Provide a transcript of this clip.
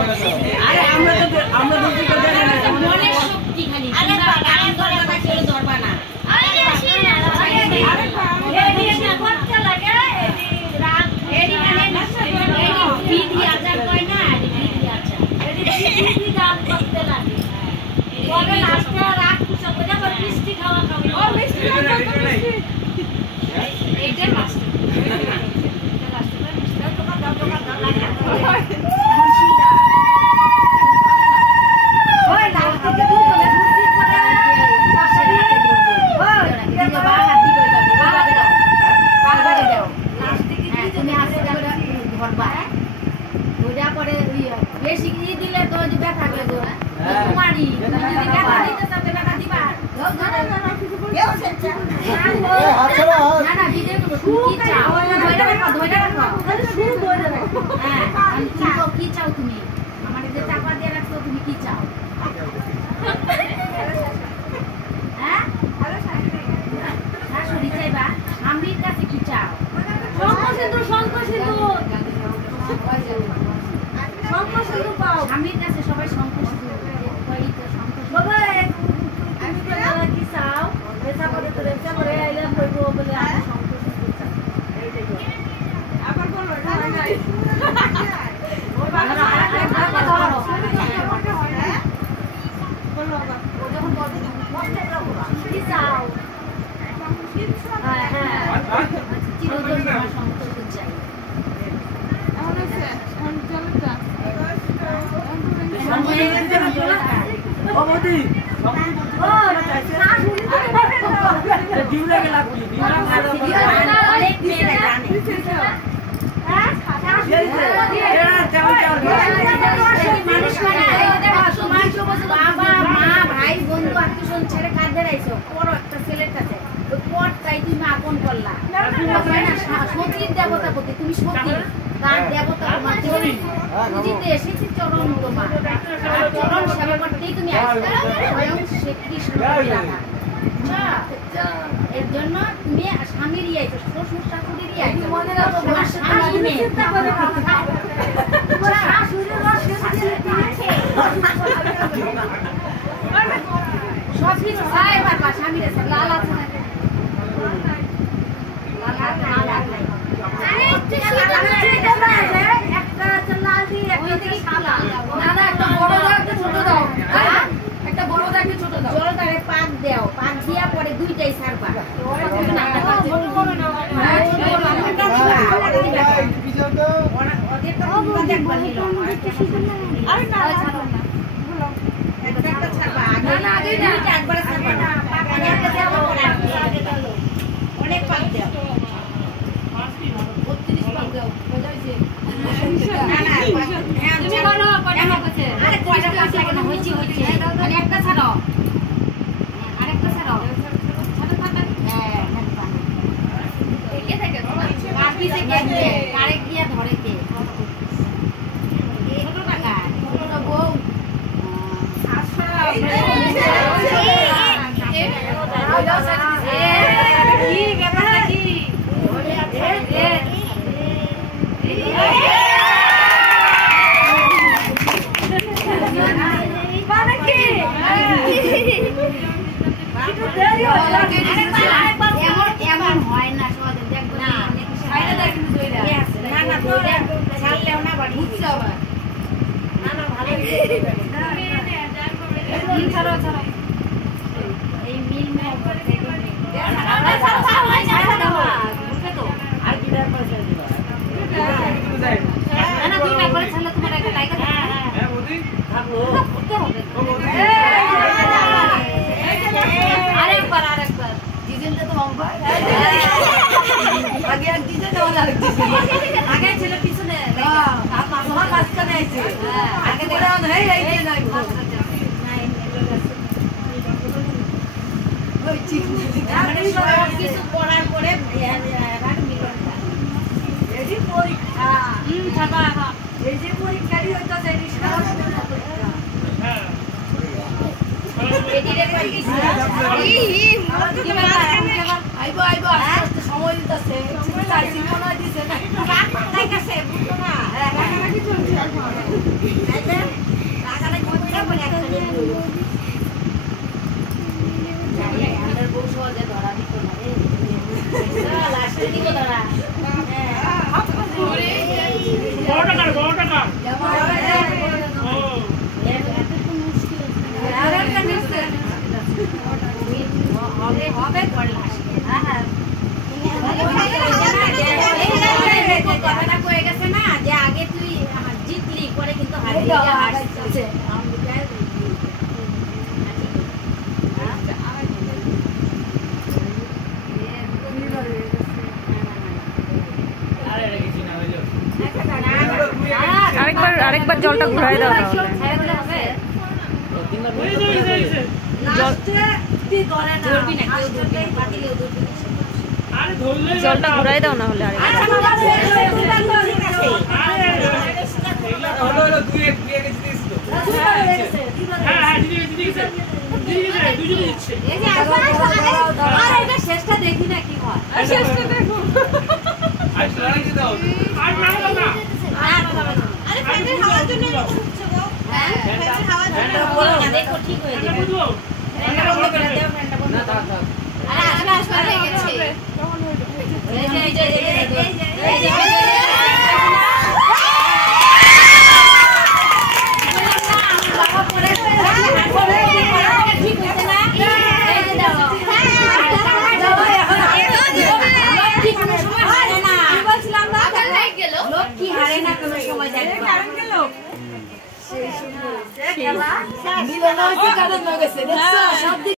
আরে আমরা তো জানি না মনের শক্তি খালি আরে গান করাটা কেউ ধরবা না আরে আসি না আরে না করতে লাগে রাত এডি মানে এডি বিধি আচার কয় না বিধি আচার এডি বিধি গান করতে লাগে বলে লাস্টে রাত কিছু করে আবার মিষ্টি খাওয়া খাবে ও মিষ্টি খাওয়া মিষ্টি এইটা মাস্টার কি চাও তুমি আমার যে চাপা দিয়ে রাখছো তুমি কি চাও হ্যাঁ শাশুড়ি চাইবা আমির কাছে কি চাও শঙ্কর সিন্ধু পাও আমির কাছে সবাই শঙ্কর সিন্ধু বাবা কি চাও বলে আবার বলো বাবা মা ভাই বন্ধু আত্মীয় ছেড়ে কাঁদতে রাইছো বড় একটা ছেলের কাছে পরটাই তুমি আপন করলা সতীর দেবতা প্রতি তুমি সতী তার দেবতা তোমার পুজিতে এসেছি চরণ তোমার চরণ সেবা করতেই তুমি স্বয়ং শ্রীকৃষ্ণ এর জন্য তুমি স্বামীরই আইছো শ্বশুর শাশুড়িরই আইছো তোমার স্বামী মেয়ে সব কিছু চাই বাবা স্বামীর আছে লাল আছে একটা বড় দাও ছোট দাও বড় দাও পাক দাও পাক দিয়া পরে দুইটাই ছাড়বা অনেক পাক দাও 32 পাক দাও একটা ছাড়ো আরেকটা ছাড়ো কারেক দিয়া ধরে কে ছোট টাকা ছোট বউ কি ব্যাপার কি এমন হয় না সহজে দেখবো না ছাড়লেও না বাড়ি না না ভালো ছাড়ো ছাড়ো এই মিল মেল আর কি দরকার না দুইটা করে ছাড়লে তোমার একটা লাইক আছে হ্যাঁ মোদি থাকো করতে হবে আরেকবার ডিজাইনটা তো লম্বা আগে এক ডিজাইন আরেক ডিজাইন আগে ছিল পিছনে আর মাঝখানে মাঝখানে আছে আগে দেখো এই এই নাই ওই ঠিক মানে সব কিছু করার পরে রাগ মিলনটা এই যে পরীক্ষা ছাপা এই যে পরীক্ষারি হইতো সেই সারা হ্যাঁ এডিরে কই গেছি আইবো আইবো আস্তে সময় দিতেছে চাইছি মনে দিছে না কাকা কাছে বুঝছো না কাকা কি চলছে আরেকবার জলটা ঘুরাই দাও তাহলে। জলটা ঘুরাই দাও না হলে শেষটা দেখি না কি হয়। দেখো ঠিক হয়ে যাবে। লক্ষ্মী হারে না কোনো সময় যাবে।